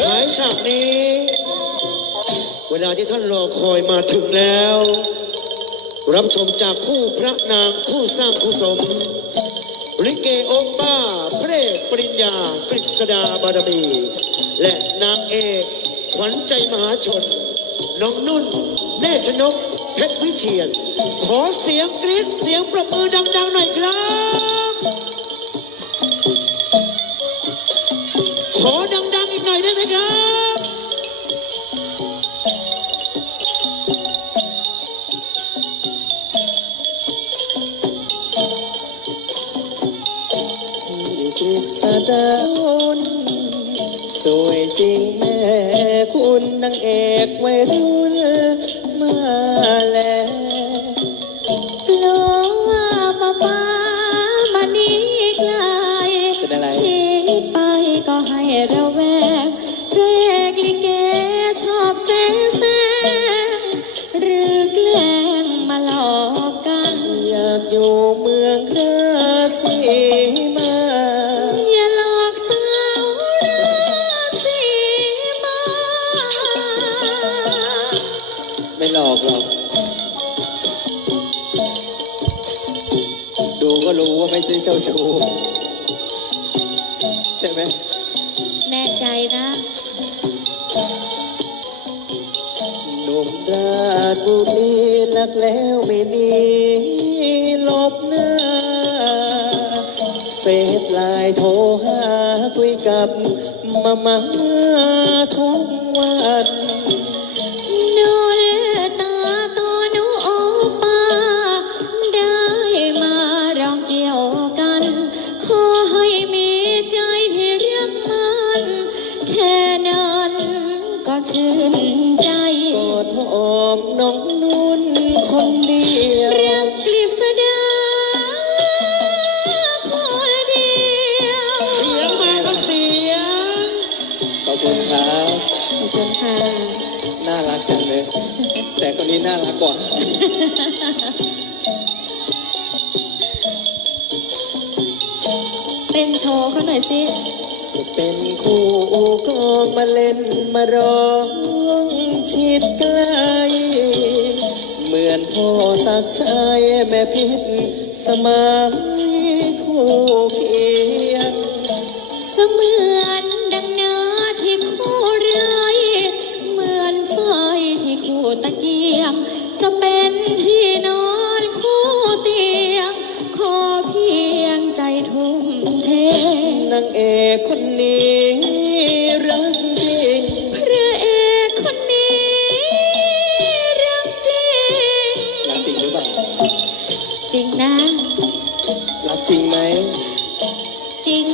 ท้ายฉากนี้ เวลาที่ท่านรอคอยมาถึงแล้ว รับชมจากคู่พระนางคู่สร้างคู่สม ลิเกโอป้าพระเอกปริญญากฤษดาบารมี และนางเอกขวัญใจมหาชน น้องนุ่นเนชนก เพชรวิเชียน ขอเสียงกรี๊ดเสียงประมือดังๆหน่อยครับ ได้ไหมครับพี่กฤษดาวนสวยจริงแม่คุณนางเอกวัยรุ่นมาแล้ว กลัวว่าป้าป้ามานี้ไกลเป็นอะไรคิดไปก็ให้ระ ดูก็รู้ว่าไม่ใช่เจ้าชู้ใช่ไหมแน่ใจนะ หนุ่มราชบุรีรักแล้วไม่หนีหลบหน้า เฟซไลน์โทรหาคุยกับมามาทุกวันน แต่คนนี้น่ารักกว่า เต้นโชว์เขาหน่อยสิเป็นคู่กลองมาเล่นมาร้องชิดไกล เหมือนพ่อสักดิ์ชัยแม่พิษสมัย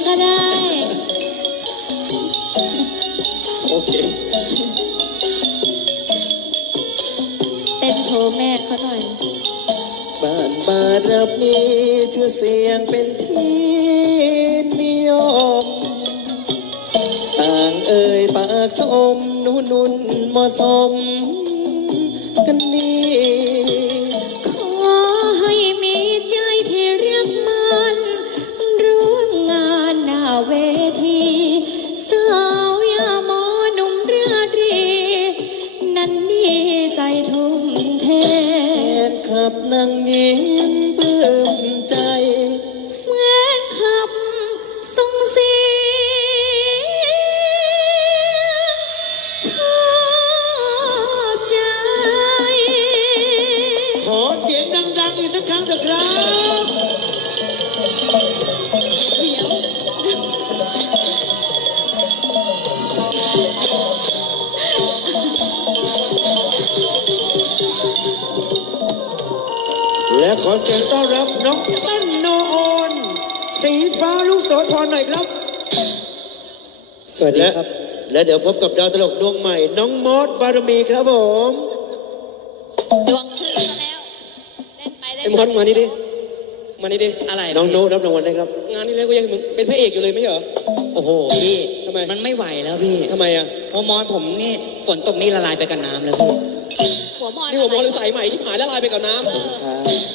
ก็ได้ โอเค เต้นโชว์แม่เขาหน่อย บ้านบารับมีชื่อเสียงเป็นที่นิยม ต่างเอ่ยปากชมหนุนุนเหมาะสม กันดี ขอเสียงต้อนรับน้องต้นโนโอนสีฟ้าลูกโสธรหน่อยครับสวัสดีและครับ และเดี๋ยวพบกับดาวตลกดวงใหม่ น้องมอสบารมีครับผมดวงขึ้นซะแล้วเล่นไปเล่นไอ้มอนมานี่ดิ มานี่ดิ อะไรน้องโน้ตรับรางวัลได้ครับ งานนี้เลยกูยังเป็นพระเอกอยู่เลยไม่ใช่เหรอ โอ้โห พี่ทำไม มันไม่ไหวแล้วพี่ทำไมอะ โอมอนผมนี่ฝนตกนี่ละลายไปกับน้ำแล้วพี่ หัวหมอนนี่ผมมองอะไรหรือสายใหม่ชิบหายละลายไปกับน้ำเอ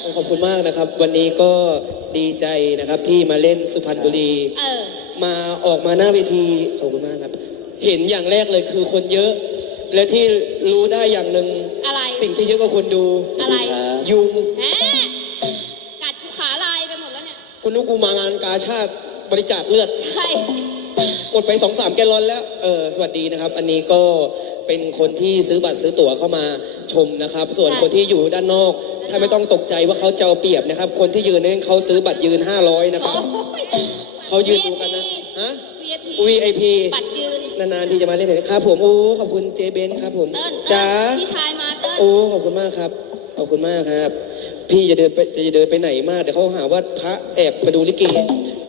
อขอบคุณมากนะครับ วันนี้ก็ดีใจนะครับที่มาเล่นสุพรรณบุรี เออ มาออกมาหน้าเวทีขอบคุณมากครับ เห็นอย่างแรกเลยคือคนเยอะ และที่รู้ได้อย่างหนึ่งอะไร สิ่งที่เยอะกว่าคนดู อะไร ยุงแหมกัดกูขาลายไปหมดแล้วเนี่ยคุณนุกกูมางานกาชาติบริจาคเลือด ใช่ หมดไปสองสามแกลลอนแล้ว เออ สวัสดีนะครับ อันนี้ก็ เป็นคนที่ซื้อบัตรซื้อตั๋วเข้ามาชมนะครับ ส่วนคนที่อยู่ด้านนอกถ้าไม่ต้องตกใจว่าเขาจะเอาเปรียบนะครับ คนที่ยืนนี่เขาซื้อบัตรยืน 500 นะคโอ้รับยเขายืนดูกันนะฮะ VIP VIP บัตรยืน นานๆที่จะมาเล่นเลยครับผมโอ้ขอบคุณเจเบนครับผมเติ้ลจ้าเติ้ลพี่ชายมาเติ้ลโอ้ขอบคุณมากครับขอบคุณมากครับ พี่จะเดินไปจะเดินไปไหนมากเดี๋ยวเขาหาว่าพระแอบมาดูลิเก